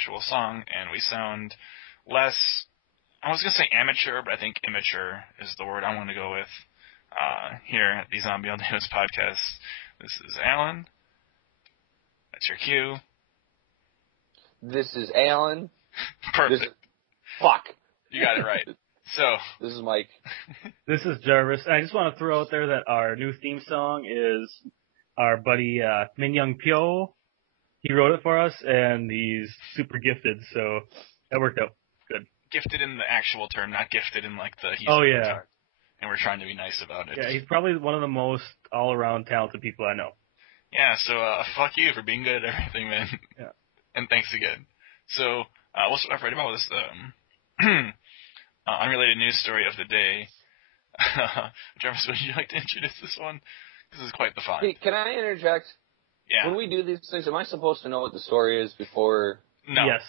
actual song, and we sound less, I was going to say amateur, but I think immature is the word I want to go with here at the Zombie All Days podcast. This is Alan. That's your cue. This is Alan. Perfect. Fuck. You got it right. So. This is Mike. This is Jarvis. I just want to throw out there that our new theme song is our buddy Min Young Pyo. He wrote it for us, and he's super gifted, so that worked out good. Gifted in the actual term, not gifted in like the... Oh, yeah. And we're trying to be nice about it. Yeah, he's probably one of the most all-around talented people I know. Yeah, so fuck you for being good at everything, man. Yeah. And thanks again. So, we'll start right about this unrelated news story of the day. Jarvis, would you like to introduce this one? This is quite the fun. Hey, can I interject? Yeah. When we do these things, am I supposed to know what the story is before? No. Yes.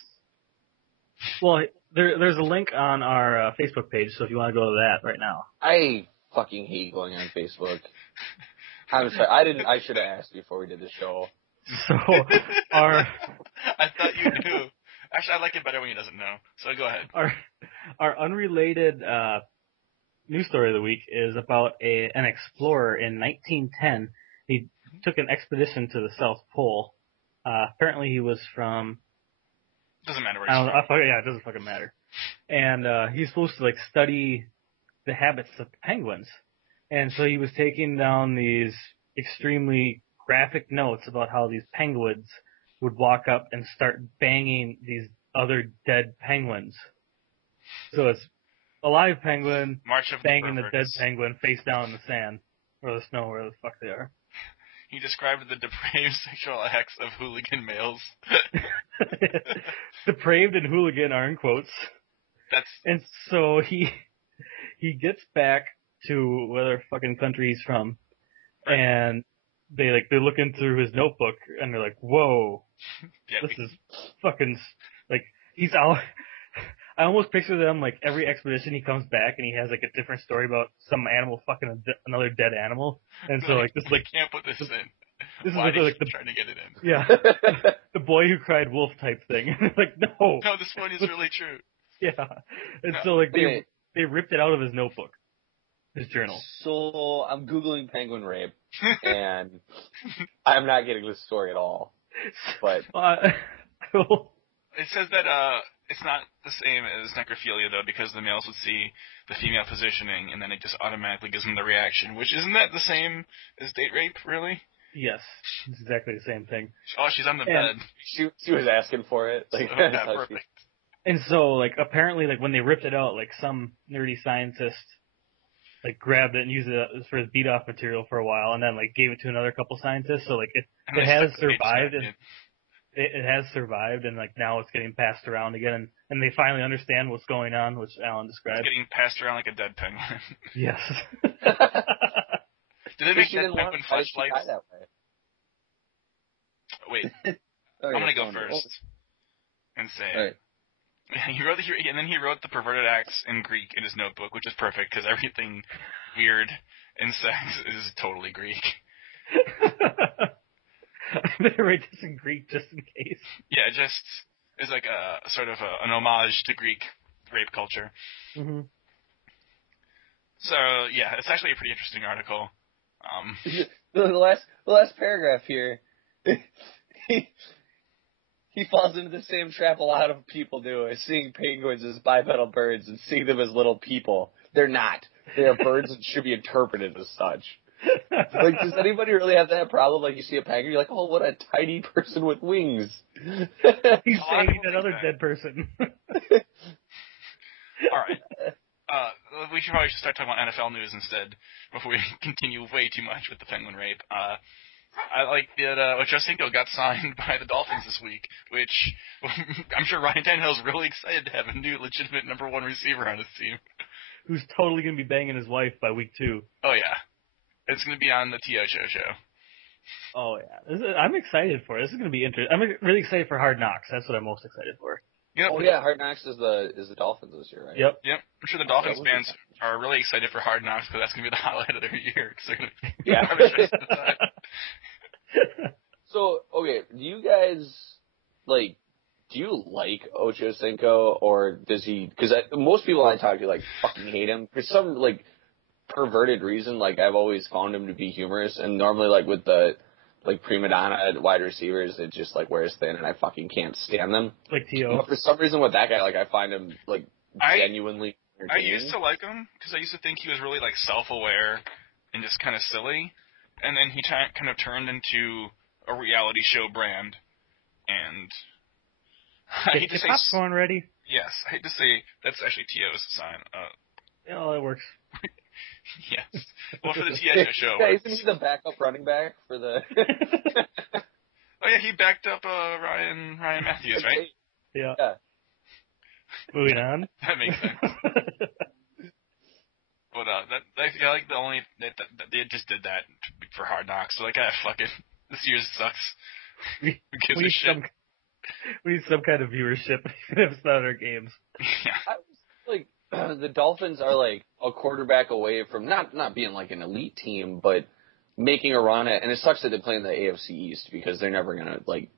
Well, there's a link on our Facebook page, so if you want to go to that right now. I fucking hate going on Facebook. I'm sorry. I should have asked before we did the show. So, our... I thought you knew. Actually, I like it better when he doesn't know. So go ahead. Our unrelated news story of the week is about an explorer in 1910. He took an expedition to the South Pole. Apparently he was from... Doesn't matter where he's from. Yeah, it doesn't fucking matter. And he's supposed to study the habits of penguins. And so he was taking down these extremely graphic notes about how these penguins would walk up and start banging these other dead penguins. So it's a live penguin banging the dead penguin face down in the sand or the snow, wherever the fuck they are. He described the depraved sexual acts of hooligan males. Depraved and hooligan are in quotes. And so he gets back to whatever fucking country he's from, and they're looking through his notebook, and they're like, whoa, this is fucking, he's out. I almost picture them, every expedition he comes back, and he has, a different story about some animal fucking another dead animal. And so, this is, can't put this in. This Why is, trying to get it in? Yeah. The boy who cried wolf type thing. No. No, this one is really true. Yeah. And so, they ripped it out of his notebook. His journal. So, I'm Googling penguin rape, and I'm not getting this story at all. But... It says that it's not the same as necrophilia, though, because the males would see the female positioning, and then it just automatically gives them the reaction, which isn't that the same as date rape, really? Yes. It's exactly the same thing. Oh, she's on the bed. She was asking for it. Yeah, perfect. And so, apparently, when they ripped it out, some nerdy scientist, grabbed it and used it for his beat-off material for a while, and then, gave it to another couple scientists, so, it has survived, and it has survived, and, now it's getting passed around again, and they finally understand what's going on, which Alan described. It's getting passed around like a dead penguin. Yes. Did they make dead penguin fleshlights? Wait. I'm going to go first and say... Right. He wrote the perverted acts in Greek in his notebook, which is perfect because everything weird in sex is totally Greek. I better write this in Greek just in case. Yeah, it's like a sort of an homage to Greek rape culture. Mm-hmm. So yeah, it's actually a pretty interesting article. The last paragraph here. He falls into the same trap a lot of people do, is seeing penguins as bipedal birds and seeing them as little people. They're not. They are birds and should be interpreted as such. Does anybody really have that problem? You see a penguin, you're like, oh, what a tiny person with wings. He's saying another dead person. All right. We should probably start talking about NFL news instead before we continue way too much with the penguin rape. I like that Ochocinco got signed by the Dolphins this week, which I'm sure Ryan Tannehill's really excited to have a new legitimate number one receiver on his team. Who's totally going to be banging his wife by week 2. Oh, yeah. It's going to be on the T.O. show. Oh, yeah. I'm excited for it. This is going to be interesting. I'm really excited for Hard Knocks. That's what I'm most excited for. Hard Knocks is the Dolphins this year, right? Yep. I'm sure the Dolphins fans are really excited for Hard Knocks because that's going to be the highlight of their year. Cause they're going to So, okay, do you guys, do you like Ocho Cinco, or does he? Because most people I talk to like fucking hate him for some like perverted reason. Like I've always found him to be humorous, and normally like with the like prima donna wide receivers, it just like wears thin, and I fucking can't stand them. Like T.O. But for some reason with that guy, like I find him like genuinely I used to like him because I used to think he was really like self-aware and just kind of silly, and then he kind of turned into a reality show brand. And I hate to say popcorn ready. Yes, I hate to say that's actually T.O.'s sign. Oh, it works. Yes. Well, for the T.O. show. Yeah, isn't he the backup running back for the? Oh yeah, he backed up Ryan Matthews, right? Yeah. Moving on. That makes sense. But I like the only they just did that for Hard Knocks. So like, fuck it. This year sucks. We need some kind of viewership, even if it's not our games. Yeah. I was like, the Dolphins are like a quarterback away from not being like an elite team, but making a run at. And it sucks that they play in the AFC East because they're never gonna like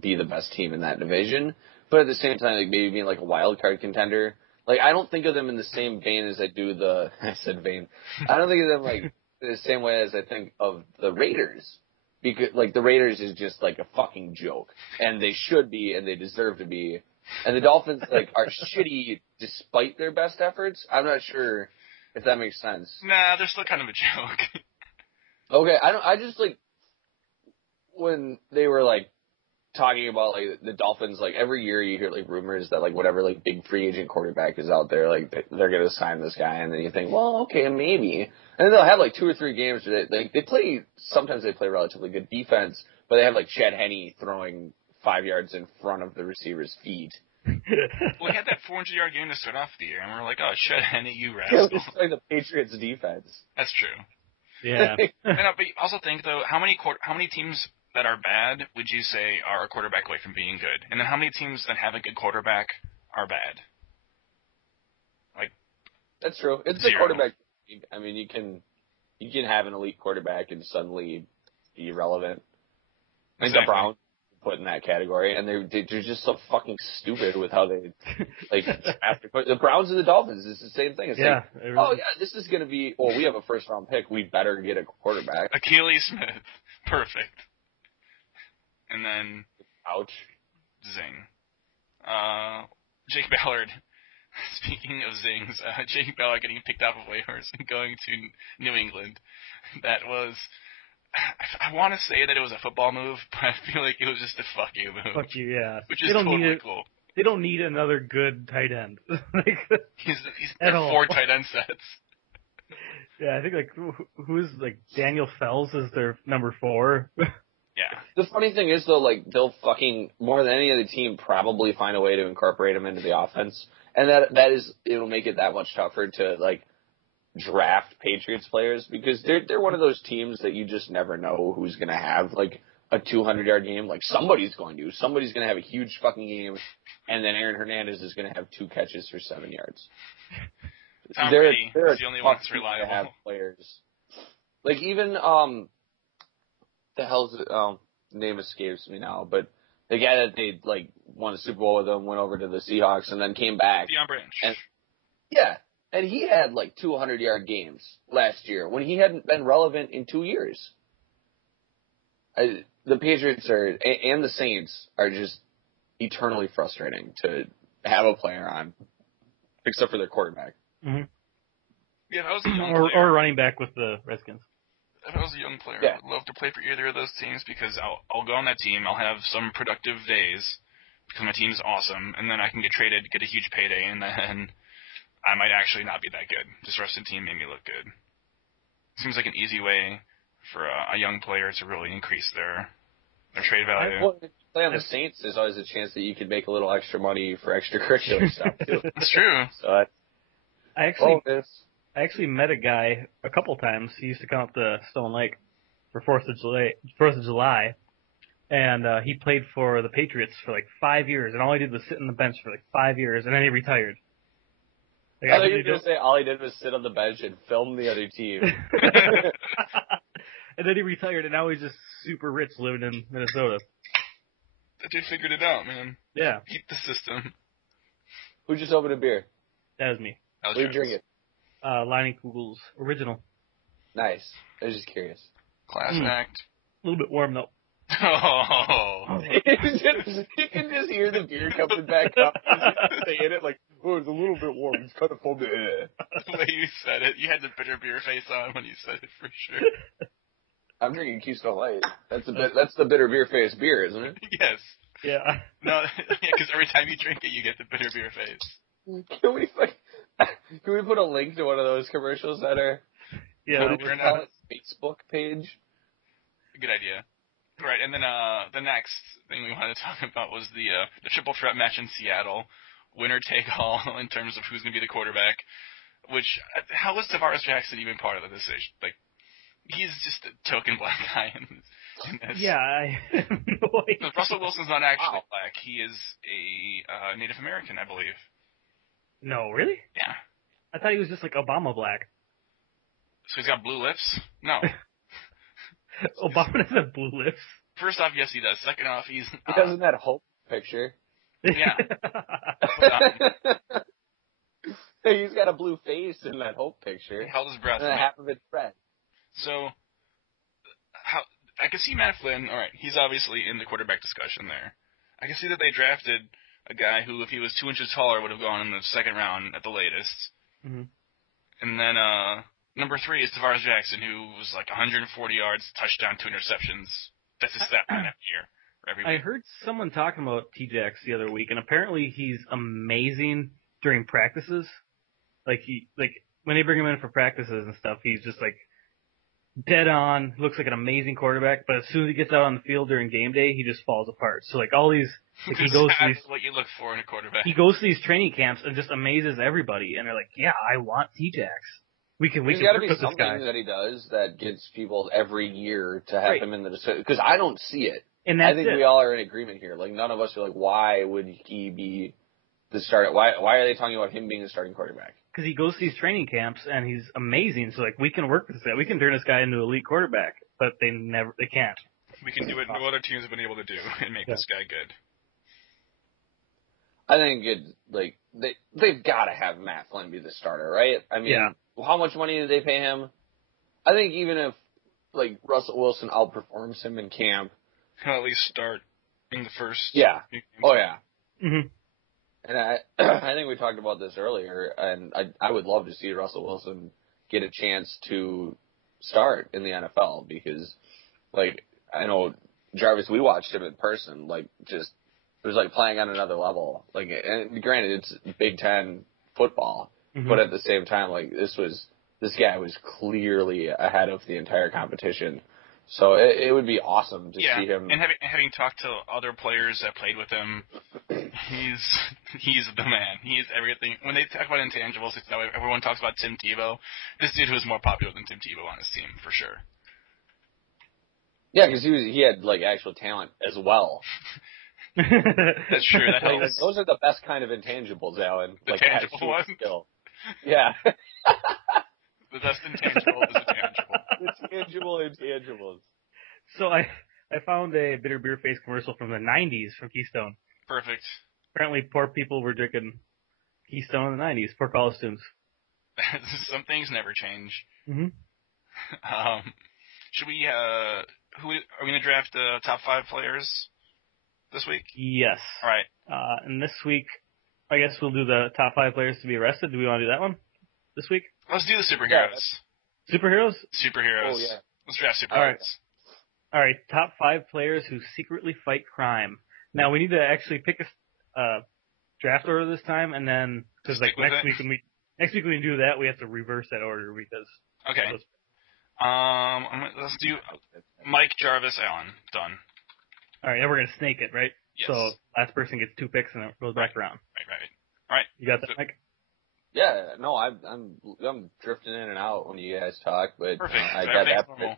be the best team in that division. But at the same time, like maybe being like a wild card contender. Like I don't think of them in the same vein as I do the. I said vein. I don't think of them like the same way as I think of the Raiders. Because, like, the Raiders is just, like, a fucking joke. And they should be, and they deserve to be. And the Dolphins, like, are shitty despite their best efforts. I'm not sure if that makes sense. Nah, they're still kind of a joke. Okay, I just, like, when they were, like, talking about, like, the Dolphins, like, every year you hear, like, rumors that, like, whatever, like, big free agent quarterback is out there, like, they're going to sign this guy. And then you think, well, okay, maybe. And then they'll have, like, 2 or 3 games where sometimes they play relatively good defense, but they have, like, Chad Henne throwing 5 yards in front of the receiver's feet. Well, he had that 400-yard game to start off the year, and we're like, oh, Chad Henne, you rascal. He's playing the Patriots defense. That's true. Yeah. But also think, though, how many teams that are bad would you say are a quarterback away from being good? And then how many teams that have a good quarterback are bad? Like, that's true. It's 0. a quarterback. I mean, you can have an elite quarterback and suddenly be irrelevant. I think the Browns put in that category, and they're just so fucking stupid with how they like after the Browns and the Dolphins. It's the same thing. It's like, oh yeah, this is gonna be. Well, we have a first round pick. We better get a quarterback. Achilles Smith, perfect. And then, ouch, zing. Jake Ballard. Speaking of zings, Jake Ballard getting picked off of waivers and going to New England. That was, I want to say that it was a football move, but I feel like it was just a fuck you move. Fuck you, yeah. Which is totally cool. They don't need another good tight end. He's at 4 tight end sets. Yeah, I think like who's like Daniel Fells is their number 4. Yeah. The funny thing is though, like they'll fucking more than any other team probably find a way to incorporate him into the offense, and it'll make it that much tougher to like draft Patriots players because they're one of those teams that you just never know who's gonna have like a 200-yard game. Like somebody's going to have a huge fucking game, and then Aaron Hernandez is gonna have 2 catches for 7 yards. Tom Brady is the only one that's reliable. To have players like even the hell's name escapes me now, but the guy that they like won a Super Bowl with them went over to the Seahawks and then came back. Deion Branch. And he had like 200-yard games last year when he hadn't been relevant in 2 years. The Patriots and the Saints are just eternally frustrating to have a player on, except for their quarterback. Mm-hmm. Yeah, if I was a young player, or running back with the Redskins. If I was a young player, I would love to play for either of those teams because I'll go on that team. I'll have some productive days because my team's awesome, and then I can get traded, get a huge payday, and then I might actually not be that good. Just the rest of the team made me look good. Seems like an easy way for a young player to really increase their trade value. Well, if you play on the Saints, there's always a chance that you could make a little extra money for extracurricular stuff too. That's true. So I actually met a guy a couple times. He used to come up to Stone Lake for 4th of July, and he played for the Patriots for like 5 years, and all he did was sit on the bench for like 5 years, and then he retired. Like, I thought you were going to say all he did was sit on the bench and film the other team. And then he retired, and now he's just super rich living in Minnesota. That dude figured it out, man. Yeah. Beat the system. Who just opened a beer? That was me. What are you drinking? Lining Kugel's original. Nice. I was just curious. Class act. A little bit warm though. Oh. You can just hear the beer coming back up. Saying it like, oh, it's a little bit warm. It's kind of foamy. The way you said it, you had the bitter beer face on when you said it for sure. I'm drinking Keystone Light. That's the bitter beer face beer, isn't it? Yes. Yeah. No, because every time you drink it, you get the bitter beer face. Can we put a link to one of those commercials that are? Yeah. What did you call it? Facebook page. Good idea. Right, and then the next thing we wanted to talk about was the triple threat match in Seattle, winner take all in terms of who's going to be the quarterback. Which, how was Tavares Jackson even part of the decision? Like, he's just a token black guy in this. Yeah, I have no idea. Russell Wilson's not actually black. He is a Native American, I believe. No, really? Yeah. I thought he was just like Obama black. So he's got blue lips? No. Obama doesn't have blue lips. First off, yes, he does. Second off, he's... He does in that Hope picture. Yeah. He's got a blue face in that Hope picture. He held his breath. And half of it's red. So, I can see Matt Flynn. All right, he's obviously in the quarterback discussion there. I can see that they drafted a guy who, if he was 2 inches taller, would have gone in the second round at the latest. Mm-hmm. And then number 3 is Tavares Jackson, who was like 140 yards, touchdown, 2 interceptions. That's his stat line every year. Every week. I heard someone talking about T-Jax the other week, and apparently he's amazing during practices. Like when they bring him in for practices and stuff, he's just like dead on, looks like an amazing quarterback, but as soon as he gets out on the field during game day, he just falls apart. So like all these, like he goes to these, what you look for in a quarterback. He goes to these training camps and just amazes everybody, and they're like, yeah, I want T-Jax. We can There's got to work be with this something guy. that he does that gets people every year to have him in the decision, because I don't see it. And that's I think we all are in agreement here. Like, none of us are like, why would he be the starter? Why are they talking about him being the starting quarterback? Because he goes to these training camps and he's amazing. So like we can work with this guy. We can turn this guy into an elite quarterback, but they can't. We can do it. No other teams have been able to do and make this guy good. I think they've got to have Matt Flynn be the starter, right? I mean, how much money did they pay him? I think even if like Russell Wilson outperforms him in camp, he'll at least start in the first. Yeah. Oh yeah. Mm-hmm. And I think we talked about this earlier, and I would love to see Russell Wilson get a chance to start in the NFL because, like, I know Jarvis, we watched him in person, like, just it was like playing on another level. Like, and granted, it's Big Ten football, but at the same time, like, this guy was clearly ahead of the entire competition. So it would be awesome to see him. And having talked to other players that played with him, he's the man. He is everything. When they talk about intangibles, it's that way everyone talks about Tim Tebow. This dude was more popular than Tim Tebow on his team, for sure. Yeah, because he had like actual talent as well. That's true. That helps. Those are the best kind of intangibles, Alan. The like tangible ones? Skill. Yeah. The best intangible is a tangible. The tangible intangibles. So I found a bitter beer face commercial from the 90s from Keystone. Perfect. Apparently poor people were drinking Keystone in the 90s. Poor college students. Some things never change. Mm-hmm. Should we, are we going to draft the top 5 players this week? Yes. All right. And this week, I guess we'll do the top 5 players to be arrested. Do we want to do that one this week? Let's do the superheroes. Superheroes? Superheroes. Oh, yeah. Let's draft superheroes. All right. Top 5 players who secretly fight crime. Now, we need to actually pick a draft order this time, and then, because like next week when we do that, we have to reverse that order because... Okay. Let's do Mike, Jarvis, Allen. Done. All right, and we're going to snake it, right? Yes. So last person gets 2 picks, and it goes back around. Right. All right. You got that, Mike? Yeah, no, I'm drifting in and out when you guys talk, but perfect. I got that. Normal.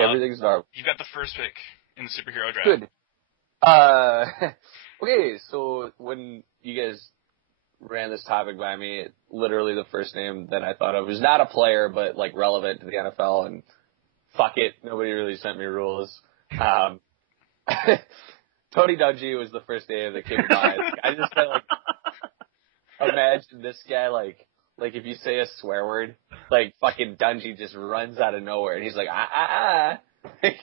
Everything's normal. You've got the first pick in the superhero draft. Good. Okay, so when you guys ran this topic by me, literally the first name that I thought of was not a player, but like relevant to the NFL, and fuck it, nobody really sent me rules. Tony Dungy was the first name that came to mind. I just kind of imagine this guy like if you say a swear word, like fucking Dungy just runs out of nowhere and he's like Like,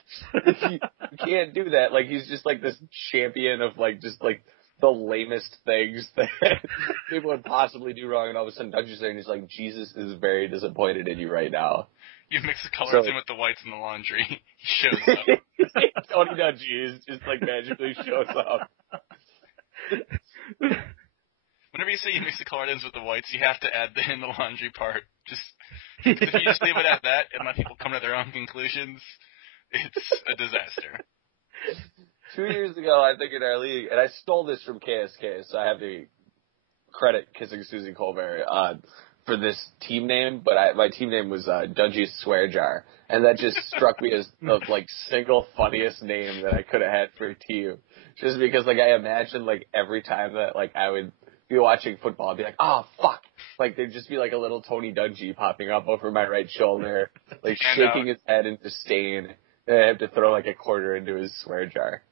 you can't do that. Like he's just like this champion of like just like the lamest things that people would possibly do wrong, and all of a sudden Dungy's there and he's like, Jesus is very disappointed in you right now. You mix the colors in with the whites in the laundry. He shows up. Tony Dungy just like magically shows up. Whenever you say you mix the colored ends with the whites, you have to add the in the laundry part. If you just leave it at that and let people come to their own conclusions, it's a disaster. 2 years ago, I think in our league, and I stole this from KSK, so I have to credit Kissing Susie Colbert for this team name, but my team name was Dungy's Swear Jar, and that just struck me as the like single funniest name that I could have had for a team, just because like I imagined like every time that like I would be watching football, I'd be like, oh fuck, like there'd just be like a little Tony Dungy popping up over my right shoulder, like shaking his head in disdain, and I have to throw like a quarter into his swear jar.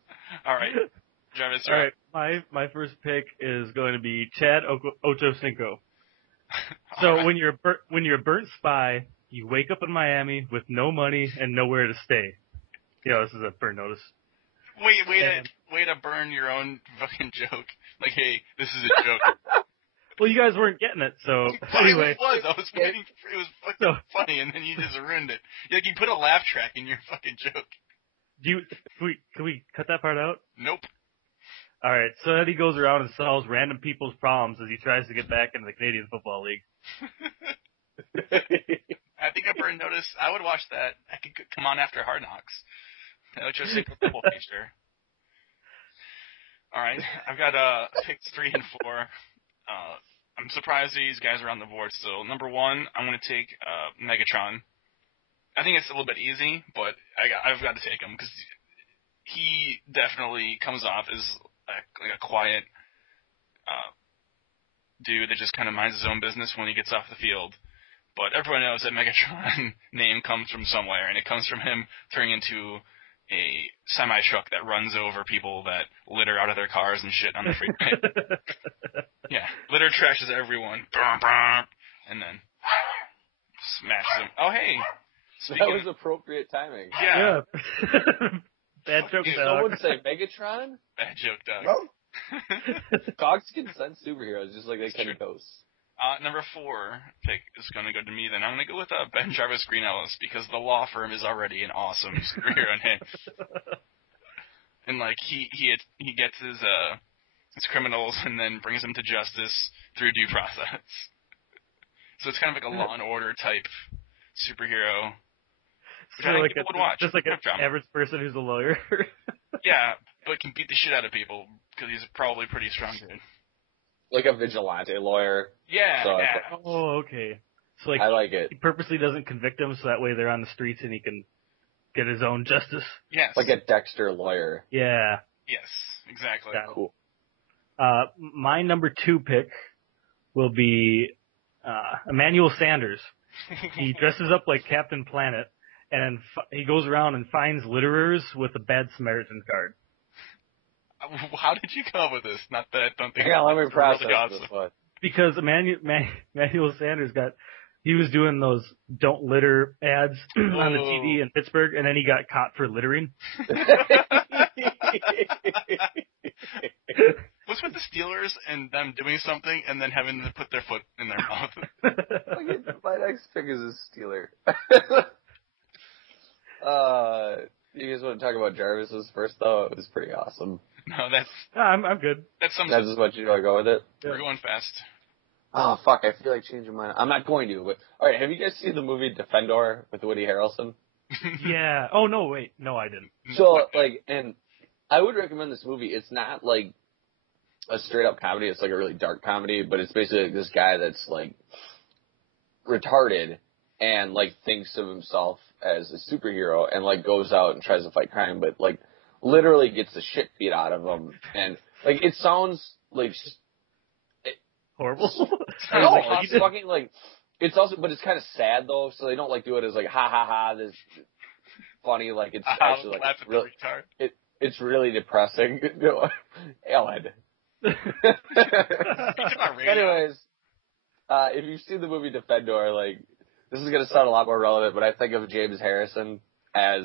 All right, Jarvis. All right, my first pick is going to be Chad Ochocinco. So right. when you're a burnt spy, you wake up in Miami with no money and nowhere to stay. This is a burn notice. Way to burn your own fucking joke. Like, hey, this is a joke. Well, you guys weren't getting it, so anyway. I was waiting for it. It was fucking funny, and then you just ruined it. Like, you put a laugh track in your fucking joke. Can we cut that part out? Nope. All right, so then he goes around and solves random people's problems as he tries to get back into the Canadian Football League. I think a burn notice. I would watch that. I could come on after Hard Knocks. That would just take a football feature. All right, I've got picks 3 and 4. I'm surprised these guys are on the board still. Number 1, I'm going to take Megatron. I think it's a little bit easy, but I've got to take him because he definitely comes off as like a quiet dude that just kind of minds his own business when he gets off the field. But everyone knows that Megatron name comes from somewhere, and it comes from him turning into a semi-truck that runs over people that litter out of their cars and shit on the freeway. Yeah, litter trashes everyone. And then smashes them. Oh, hey. That was appropriate timing. Yeah. Bad joke, dog. Someone say Megatron? Bad joke, dog. No. Dogs can sense superheroes just like they can ghosts. Number 4 pick is going to go to me then. I'm going to go with Ben Jarvis Green Ellis because the law firm is already an awesome superhero name. And like he gets his criminals and then brings them to justice through due process. So it's kind of like a Law and Order type superhero. Which I think people would watch. Just like an average person who's a lawyer. Yeah, but can beat the shit out of people because he's probably pretty strong dude. Like a vigilante lawyer. Yeah, so yeah. Oh, okay. So I like it. He purposely doesn't convict them so that way they're on the streets and he can get his own justice. Yes. Like a Dexter lawyer. Yeah. Yes, exactly. Yeah. Cool. My number 2 pick will be Emmanuel Sanders. He dresses up like Captain Planet, and he goes around and finds litterers with a bad Samaritan card. How did you come up with this? Not that I don't think. Yeah, let me process really awesome. this one. Because Emmanuel Sanders he was doing those don't litter ads on the TV in Pittsburgh, and then he got caught for littering. What's with the Steelers and them doing something and then having to put their foot in their mouth? My next pick is a Steeler. You guys want to talk about Jarvis's first, though? It was pretty awesome. No, that's... I'm good. That's just what you want to go with it? We're going fast. Oh, fuck, I feel like changing mine. I'm not going to, but... Alright, have you guys seen the movie Defendor with Woody Harrelson? Yeah. Oh, no, wait. No, I didn't. So, like, and I would recommend this movie. It's not, like, a straight-up comedy. It's, like, a really dark comedy, but it's basically like, this guy that's, like, retarded and, like, thinks of himself as a superhero and, like, goes out and tries to fight crime, but, like, literally gets the shit beat out of him. And, like, it sounds, like... horrible. No, it's fucking, like... It's also... But it's kind of sad, though, so they don't, like, do it as, like, ha, ha, ha, this funny, like, it's actually, like... Laugh at the retard. it's really depressing. No, Ellen. Anyways, if you've seen the movie Defendor, like, this is gonna sound a lot more relevant, but I think of James Harrison as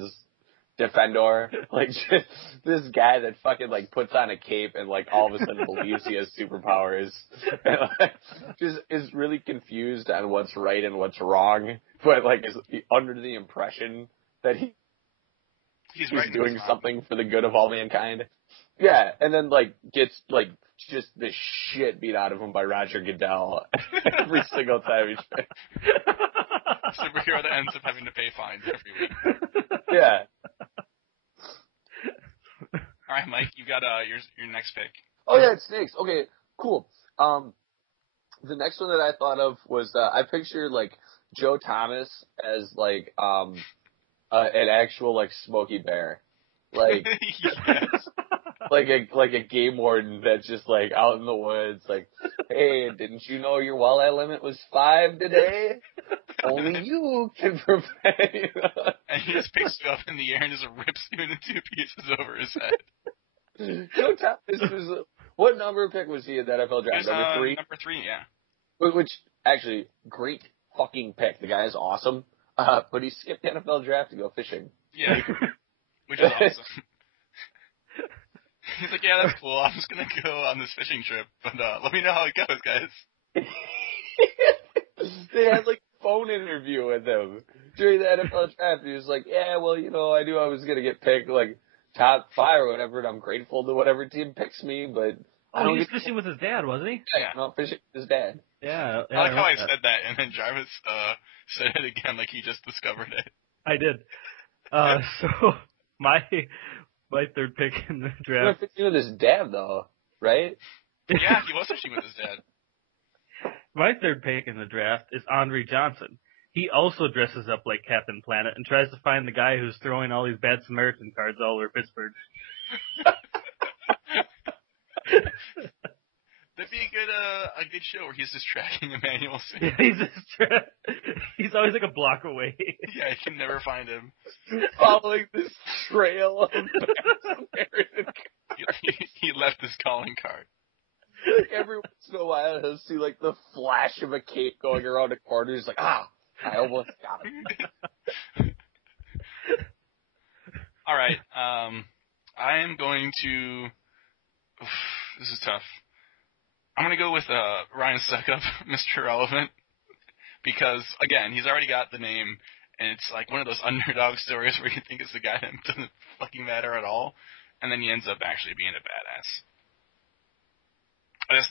Defendor, like, just this guy that fucking, like, puts on a cape and, like, all of a sudden believes he has superpowers, and, like, just is really confused on what's right and what's wrong, but, like, is under the impression that he's right doing something for the good of all mankind. Yeah, and then, like, gets, like, just the shit beat out of him by Roger Goodell every single time he's superhero that ends up having to pay fines every week. Yeah. All right, Mike, you got your next pick. Oh yeah, it's snakes. Okay, cool. The next one that I thought of was I pictured like Joe Thomas as like an actual like Smokey Bear, like Yes. like a game warden that's just like out in the woods, like, hey, didn't you know your walleye limit was 5 today? Only you can prevent. You know? And he just picks you up in the air and just rips you into 2 pieces over his head. Joe Thomas was what number pick was he in the NFL draft? Number 3. Number 3, yeah. Which actually great fucking pick. The guy is awesome. But he skipped the NFL draft to go fishing. Yeah. Which is awesome. He's like, yeah, that's cool. I'm just gonna go on this fishing trip, but let me know how it goes, guys. They had like a phone interview with him during the NFL draft. He was like, yeah, well, you know, I knew I was gonna get picked like top 5 or whatever, and I'm grateful to whatever team picks me, but I don't he was fishing with his dad, wasn't he? Yeah, no, fishing with his dad. Yeah. I like how I said that, and then Jarvis said it again like he just discovered it. I did. So my third pick in the draft. He was fishing with his dad, though, right? Yeah, he was fishing with his dad. My third pick in the draft is Andre Johnson. He also dresses up like Captain Planet and tries to find the guy who's throwing all these Bad Samaritan cards all over Pittsburgh. That'd be a good show where he's just tracking Emmanuel Sanders. Yeah, he's always like a block away. Yeah, you can never find him. Following this trail of American. He left his calling card. Like every once in a while, he'll see like the flash of a cape going around a corner. He's like, I almost got him. All right, I am going to. This is tough. I'm going to go with Ryan Suckup, Mr. Relevant, because, again, he's already got the name, and it's like one of those underdog stories where you think it's the guy that doesn't fucking matter at all, and then he ends up actually being a badass.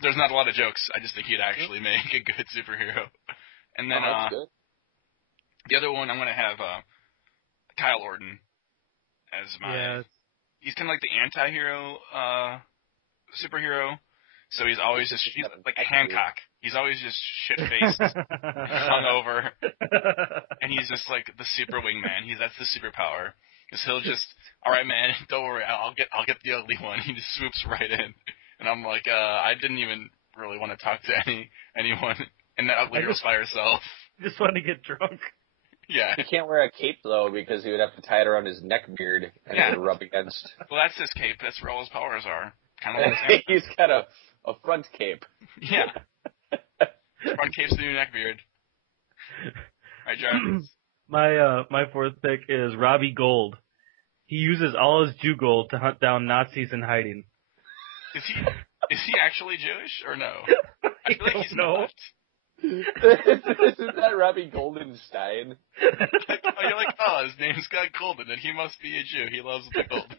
There's not a lot of jokes. I just think he'd actually make a good superhero. And then the other one, I'm going to have Kyle Orton as my... Yeah. He's kind of like the anti-hero superhero. So he's always just like a Hancock. He's always just shit-faced, hungover, and he's just like the super wingman. That's the superpower. Because he'll just, all right, man, don't worry, I'll get the ugly one. He just swoops right in, and I'm like, I didn't even really want to talk to anyone, and that ugly girl's by herself. Just want to get drunk. Yeah. He can't wear a cape though because he would have to tie it around his neck beard and it would rub against. Well, that's his cape. That's where all his powers are. Kind of like He's got a front cape. Yeah. Front cape's the new neck beard. All right, John. My fourth pick is Robbie Gold. He uses all his Jew gold to hunt down Nazis in hiding. Is he actually Jewish or no? I feel like he's not. Isn't that Robbie Goldenstein? You're like, his name's got Golden, and he must be a Jew. He loves the gold.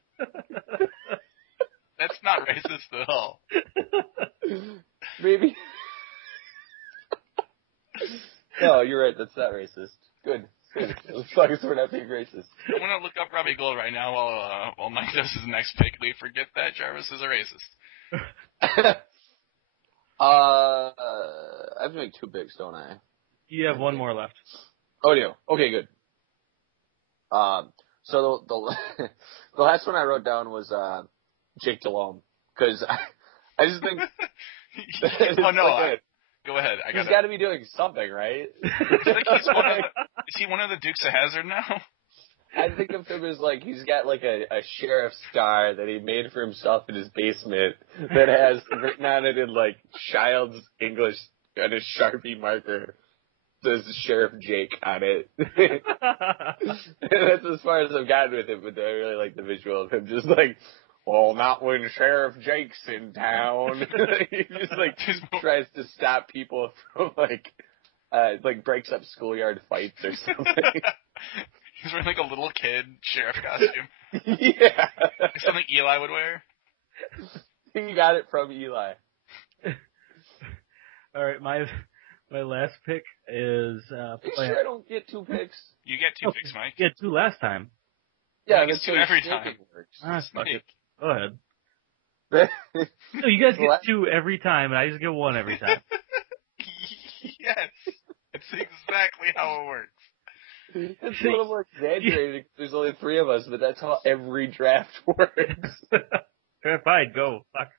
That's not racist at all. Maybe. No, you're right. That's not racist. Good. As long as we're not being racist. I'm gonna look up Robbie Gold right now while Mike does his next pick. We forget that Jarvis is a racist. I have to make 2 picks, don't I? You have one more left. Oh, do you? Okay, good. So the last one I wrote down was Jake Delhomme, because I just think. Oh no! Go ahead. He's got to be doing something, right? I think is he one of the Dukes of Hazzard now? I think of him as like he's got like a sheriff's star that he made for himself in his basement that has written on it in like child's English and a Sharpie marker. Says Sheriff Jake on it. That's as far as I've gotten with it, but I really like the visual of him just like, well, not when Sheriff Jake's in town. He just like tries to stop people from like breaks up schoolyard fights or something. He's wearing like a little kid sheriff costume. Yeah. Something Eli would wear. He got it from Eli. All right, my last pick is. Are you sure I don't get 2 picks? You get 2 picks, Mike. You get 2 last time. Yeah, that's 2 every time. Works. Fuck it. Go ahead. No, you guys get 2 every time, and I just get 1 every time. Yes, it's exactly how it works. It's a little more exaggerated. There's only 3 of us, but that's how every draft works. Fine, go. Fuck.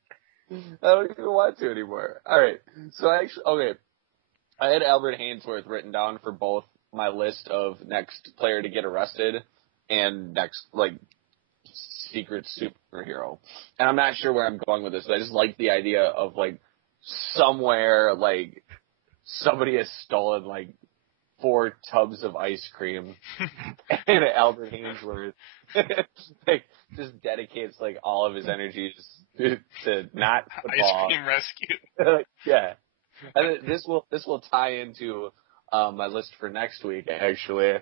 I don't even want to anymore. All right, so I had Albert Hainsworth written down for both my list of next player to get arrested and next, like, secret superhero. And I'm not sure where I'm going with this, but I just like the idea of, like, somewhere, like, somebody has stolen, like, 4 tubs of ice cream and Albert Hainsworth, like, just dedicates, like, all of his energies to not football. Ice cream rescue. Yeah. And this will tie into my list for next week, actually.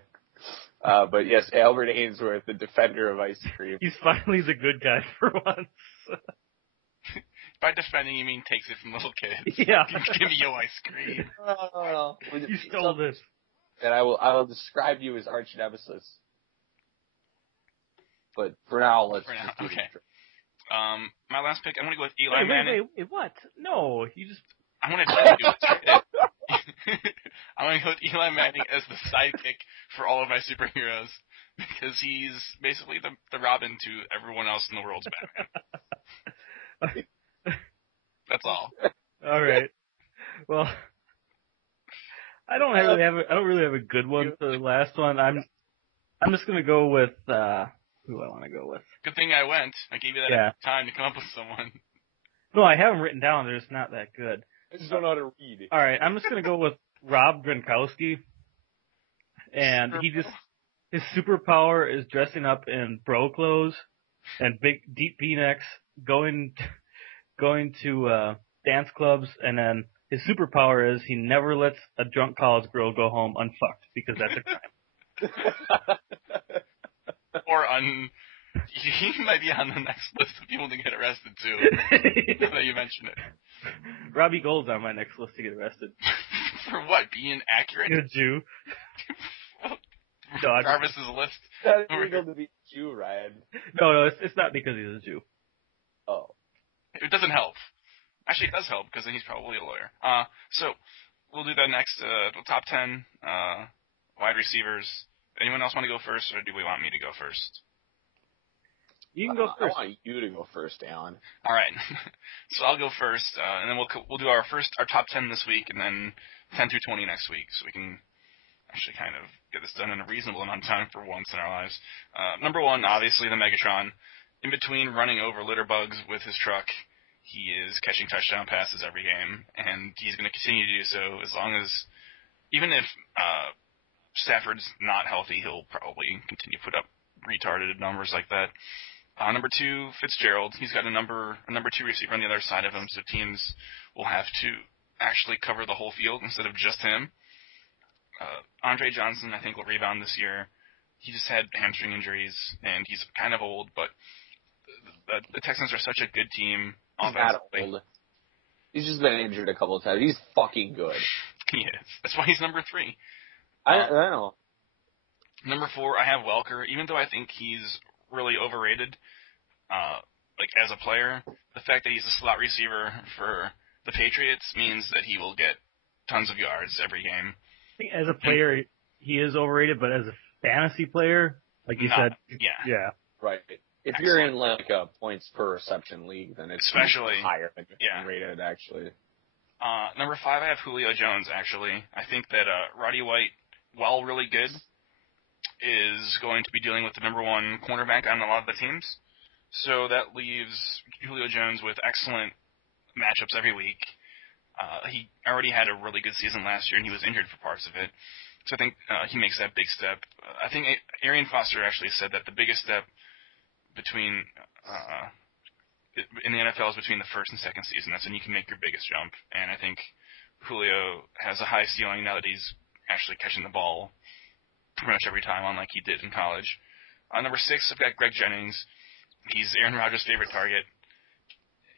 But yes, Albert Ainsworth, the defender of ice cream. He's finally the good guy for once. By defending, you mean takes it from little kids. Yeah. Give me your ice cream. No. You stole this. And I will describe you as arch nemesis. But for now, let's just do okay. this. My last pick, I'm going to go with Eli Manning. Wait, what? No, you just... I'm going to tell you it. I'm going to go with Eli Manning as the sidekick for all of my superheroes because he's basically the Robin to everyone else in the world's Batman. That's all. All right. Well, I don't really have a good one for the last one. I'm just going to go with who I want to go with. Good thing I went. I gave you that time to come up with someone. No, I have them written down. They're just not that good. I just don't know how to read. All right, I'm just going to go with Rob Gronkowski. And his superpower is dressing up in bro clothes and big, deep V-necks, going to dance clubs, and then his superpower is he never lets a drunk college girl go home unfucked because that's a crime. He might be on the next list of people to get arrested too. Now that you mention it. Robbie Gold's on my next list to get arrested. For what? Being accurate? You're a Jew. Jarvis's list. It's not illegal to be a Jew, Ryan. No, it's not because he's a Jew. Oh. It doesn't help. Actually, it does help because then he's probably a lawyer. So we'll do that next. The top 10 wide receivers. Anyone else want to go first, or do we want me to go first? You can go first. I want you to go first, Alan. All right. So I'll go first, and then we'll do our top 10 this week, and then 10 through 20 next week, so we can actually kind of get this done in a reasonable amount of time for once in our lives. Number 1, obviously the Megatron. In between running over litter bugs with his truck, he is catching touchdown passes every game, and he's going to continue to do so as long as, even if Stafford's not healthy, he'll probably continue to put up retarded numbers like that. Number 2, Fitzgerald. He's got a number 2 receiver on the other side of him, so teams will have to actually cover the whole field instead of just him. Andre Johnson, I think, will rebound this year. He just had hamstring injuries, and he's kind of old, but the Texans are such a good team. He's not old. He's just been injured a couple of times. He's fucking good. He is. That's why he's number 3. I know. Number 4, I have Welker. Even though I think he's really overrated, like as a player, the fact that he's a slot receiver for the Patriots means that he will get tons of yards every game. I think as a player, he is overrated, but as a fantasy player, like you said, yeah. Right. If you're in like a points per reception league, then it's especially higher than rated, actually. Number 5, I have Julio Jones, actually. I think that Roddy White, while really good, is going to be dealing with the number one cornerback on a lot of the teams. So that leaves Julio Jones with excellent matchups every week. He already had a really good season last year, and he was injured for parts of it. So I think he makes that big step. I think Arian Foster actually said that the biggest step between in the NFL is between the first and second season. That's when you can make your biggest jump. And I think Julio has a high ceiling now that he's actually catching the ball pretty much every time, unlike he did in college. Number 6, I've got Greg Jennings. He's Aaron Rodgers' favorite target.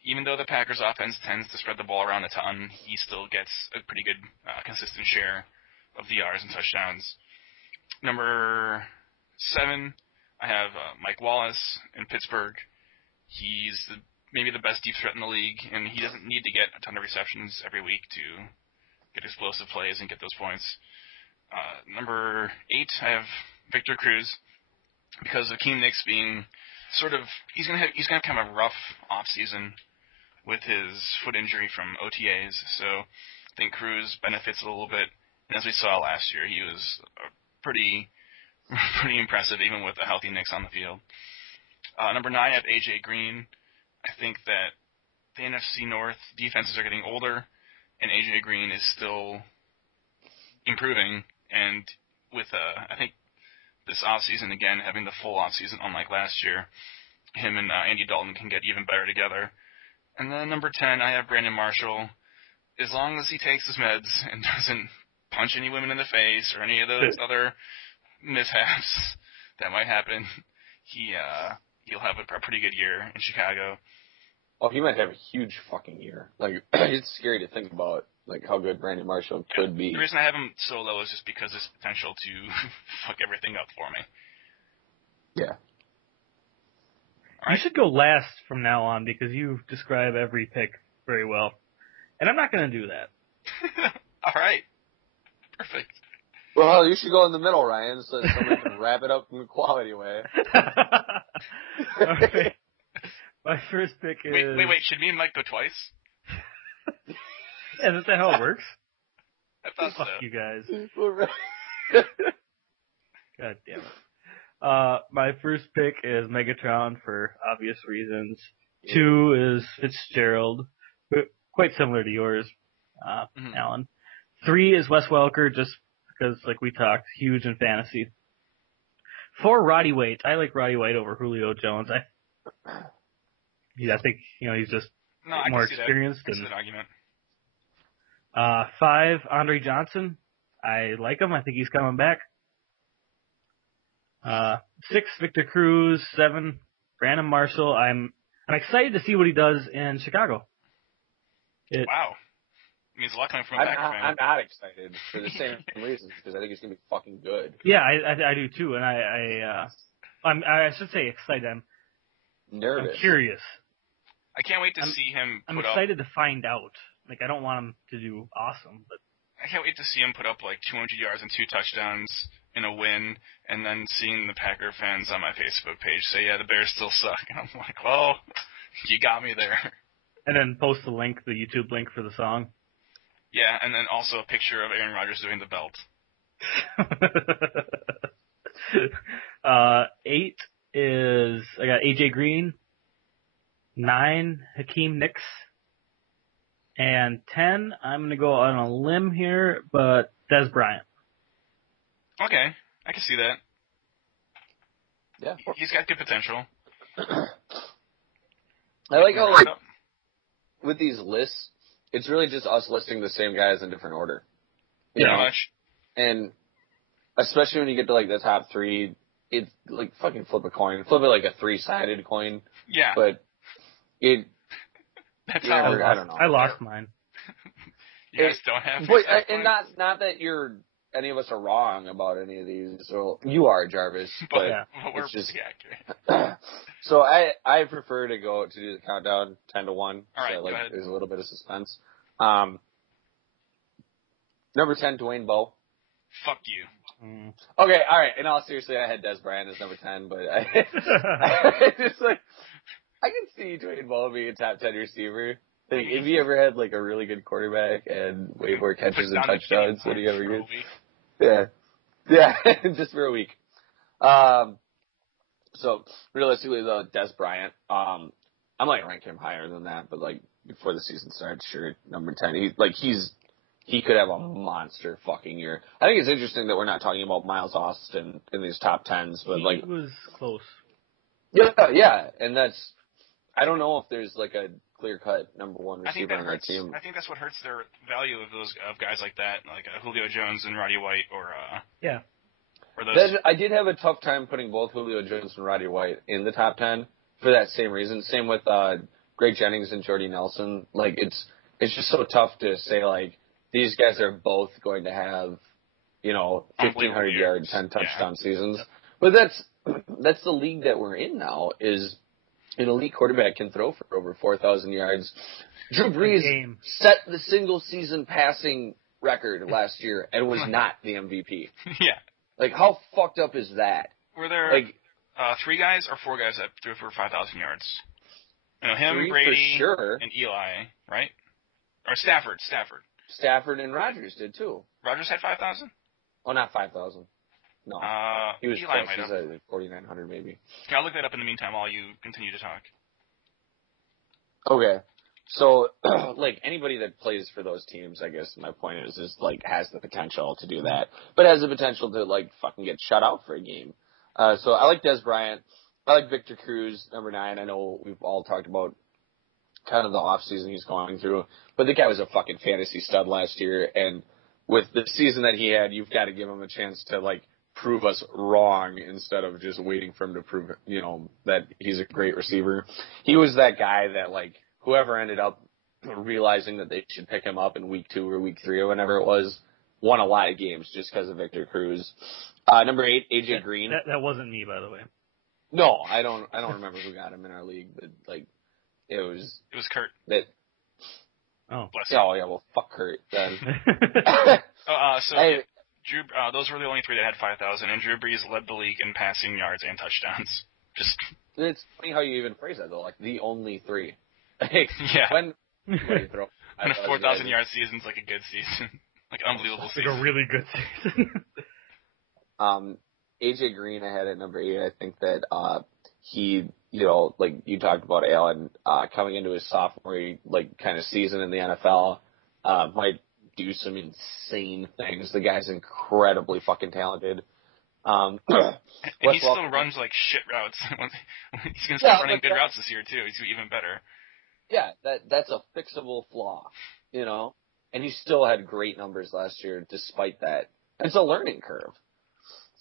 Even though the Packers' offense tends to spread the ball around a ton, he still gets a pretty good, consistent share of the yards and touchdowns. Number 7, I have Mike Wallace in Pittsburgh. He's maybe the best deep threat in the league, and he doesn't need to get a ton of receptions every week to get explosive plays and get those points. Number 8, I have Victor Cruz, because of Akeem Nicks being he's gonna have kind of a rough off season with his foot injury from OTAs. So I think Cruz benefits a little bit. And as we saw last year, he was pretty impressive even with a healthy Nicks on the field. Number 9, I have AJ Green. I think that the NFC North defenses are getting older, and AJ Green is still improving. And with I think this offseason, again, having the full offseason unlike last year, him and Andy Dalton can get even better together. And then number 10, I have Brandon Marshall. As long as he takes his meds and doesn't punch any women in the face or any of those other mishaps that might happen, he'll have a pretty good year in Chicago. Oh, he might have a huge fucking year. Like, it's scary to think about, like, how good Brandon Marshall could be. The reason I have him so low is just because there's potential to fuck everything up for me. Yeah. You should go last from now on because you describe every pick very well. And I'm not going to do that. All right. Perfect. Well, you should go in the middle, Ryan, so that someone can wrap it up in a quality way. All right. My first pick is... Wait. Should me and Mike go twice? Yeah, is that how it works? I thought Fuck so. you guys. Right. God damn it. My first pick is Megatron for obvious reasons. Yeah. 2 is Fitzgerald, quite similar to yours, Alan. 3 is Wes Welker, just because, like we talked, huge in fantasy. 4, Roddy White. I like Roddy White over Julio Jones. I think he's just more experienced. That's an argument. 5, Andre Johnson. I like him. I think he's coming back. 6, Victor Cruz. 7, Brandon Marshall. I'm excited to see what he does in Chicago. Wow. It means a lot coming from a Packer fan. I'm not excited for the same reasons, because I think he's going to be fucking good. Yeah, I do too, and I should say excited. I'm nervous. I'm curious. I can't wait to see him I'm excited to find out. Like, I don't want him to do awesome, but I can't wait to see him put up like 200 yards and 2 touchdowns in a win, and then seeing the Packer fans on my Facebook page say, yeah, the Bears still suck. And I'm like, well, you got me there. And then post the YouTube link for the song. Yeah, and then also a picture of Aaron Rodgers doing the belt. 8 is, I got AJ Green. 9, Hakeem Nicks. And 10, I'm going to go on a limb here, but Dez Bryant. Okay, I can see that. Yeah. He's got good potential. I like how, like, with these lists, it's really just us listing the same guys in different order. Pretty much. And especially when you get to, like, the top 3, it's like fucking flip a coin. Flip it like a 3-sided coin. Yeah. But that's how I don't know. I lost mine. You guys don't have and not that any of us are wrong about any of these. So you are, Jarvis. But we're it's just accurate. So I prefer to do the countdown 10 to 1. All right, so go ahead. There's a little bit of suspense. Number 10, Dwayne Bowe. Fuck you. Okay, all right. In all seriously, I had Dez Bryant as number 10, but I just like I can see Dwayne Bowe being a top 10 receiver. Like, if he ever had like a really good quarterback and way more catches and touchdowns than he ever gets. Yeah, just for a week. So realistically, though, Des Bryant, I might rank him higher than that, but like before the season started, sure, number 10. He could have a monster fucking year. I think it's interesting that we're not talking about Miles Austin in these top 10s, but he was close. Yeah, and that's. I don't know if there's like a clear-cut number one receiver on our team. I think that's what hurts their value of guys like that, like Julio Jones and Roddy White, or yeah. Or those. I did have a tough time putting both Julio Jones and Roddy White in the top 10 for that same reason. Same with Greg Jennings and Jordy Nelson. Like it's just so tough to say like these guys are both going to have 1,500 yards, 10 touchdown seasons. But that's the league that we're in now. Is an elite quarterback can throw for over 4,000 yards. Drew Brees set the single season passing record last year and was not the MVP. Yeah. Like, how fucked up is that? Were there three guys or four guys that threw for 5,000 yards? Him, three Brady, for sure. and Eli, right? Or Stafford. Stafford and Rodgers did too. Rodgers had 5,000? Oh, not 5,000. No. He was Eli close. He was at like 4,900 maybe. Okay, I'll look that up in the meantime while you continue to talk. Okay. So, like, anybody that plays for those teams, I guess my point is like, has the potential to do that. But has the potential to, like, fucking get shut out for a game. So I like Des Bryant. I like Victor Cruz, number 9. I know we've all talked about kind of the offseason he's going through. But the guy was a fucking fantasy stud last year. And with the season that he had, you've got to give him a chance to, like, prove us wrong instead of just waiting for him to prove, that he's a great receiver. He was that guy that, like, whoever ended up realizing that they should pick him up in week 2 or week 3 or whenever it was, won a lot of games just because of Victor Cruz. Number 8, AJ Green. That wasn't me, by the way. No, I don't remember who got him in our league, but like it was Kurt. That. Oh. Bless you. Oh yeah, well fuck Kurt then. Drew, those were the only 3 that had 5,000, and Drew Brees led the league in passing yards and touchdowns. It's funny how you even phrase that though, like the only 3. Yeah. When you throw and a 4,000 yard season's like a good season, like unbelievable season. Like a really good season. AJ Green, I had at number 8. I think that he, like you talked about Allen, coming into his sophomore kind of season in the NFL, might do some insane things. The guy's incredibly fucking talented. And he still runs like shit routes. He's gonna start running good routes this year too. He's even better. Yeah, that's a fixable flaw, and he still had great numbers last year despite that. It's a learning curve.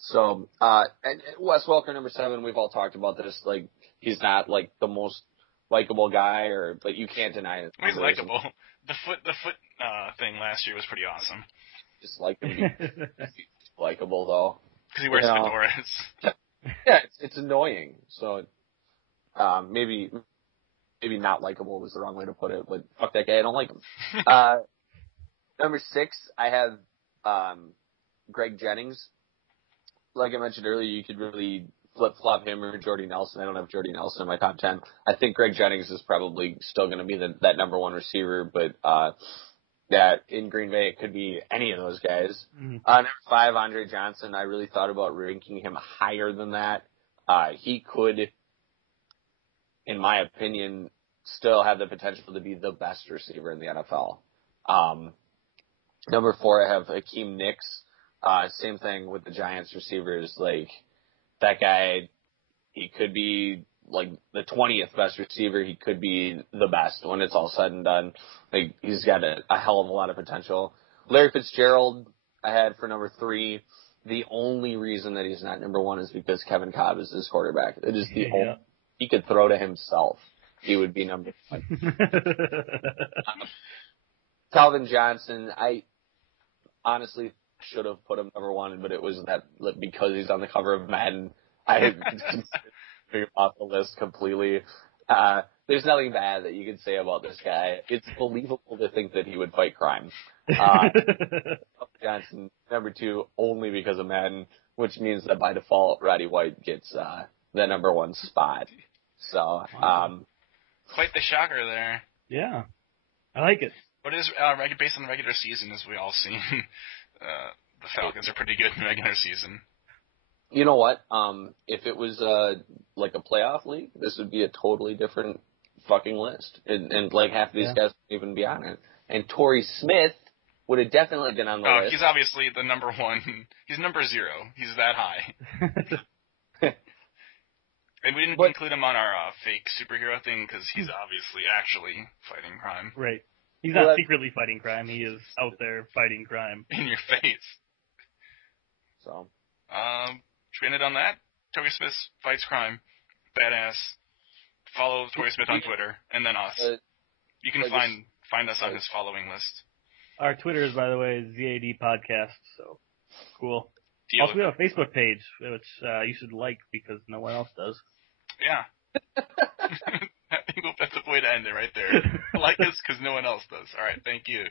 So, and Wes Welker, number 7, we've all talked about this. Like, he's not like the most likable guy, but you can't deny it. He's likable. The foot thing last year was pretty awesome. Just like him be likable though. Because he wears fedoras. Yeah, it's annoying. So, maybe not likable was the wrong way to put it, but fuck that guy, I don't like him. Number 6, I have Greg Jennings. Like I mentioned earlier, you could really flip-flop him or Jordy Nelson. I don't have Jordy Nelson in my top 10. I think Greg Jennings is probably still going to be that number 1 receiver, but that in Green Bay, it could be any of those guys. Mm-hmm. Number 5, Andre Johnson. I really thought about ranking him higher than that. He could, in my opinion, still have the potential to be the best receiver in the NFL. Number 4, I have Hakeem Nicks. Same thing with the Giants receivers. Like, that guy, he could be like the 20th best receiver. He could be the best when it's all said and done. Like, he's got a hell of a lot of potential. Larry Fitzgerald, I had for number 3. The only reason that he's not number 1 is because Kevin Cobb is his quarterback. It is the only. He could throw to himself. He would be number 1. Calvin Johnson, I honestly should have put him number 1, but it was that because he's on the cover of Madden, I had figured off the list completely. There's nothing bad that you could say about this guy. It's believable to think that he would fight crime. Johnson, number 2, only because of Madden, which means that by default, Roddy White gets the number 1 spot. So, quite the shocker there. Yeah, I like it. What is based on the regular season, as we all seen, the Falcons are pretty good in the regular season. You know what? If it was like a playoff league, this would be a totally different fucking list, and like half of these guys wouldn't even be on it. And Torrey Smith would have definitely been on the list. He's obviously the number one. He's number 0. He's that high. And we didn't include him on our fake superhero thing because he's obviously actually fighting crime. Right. He's not secretly fighting crime. He is out there fighting crime. In your face. So. Should we end it on that? Torrey Smith fights crime. Badass. Follow Torrey Smith on Twitter, and then us. You can find us on his following list. Our Twitter is, by the way, zadpodcast, so cool. Also, we have a Facebook page, which you should like because no one else does. Yeah. I think that's the way to end it right there. Like us because no one else does. All right, thank you.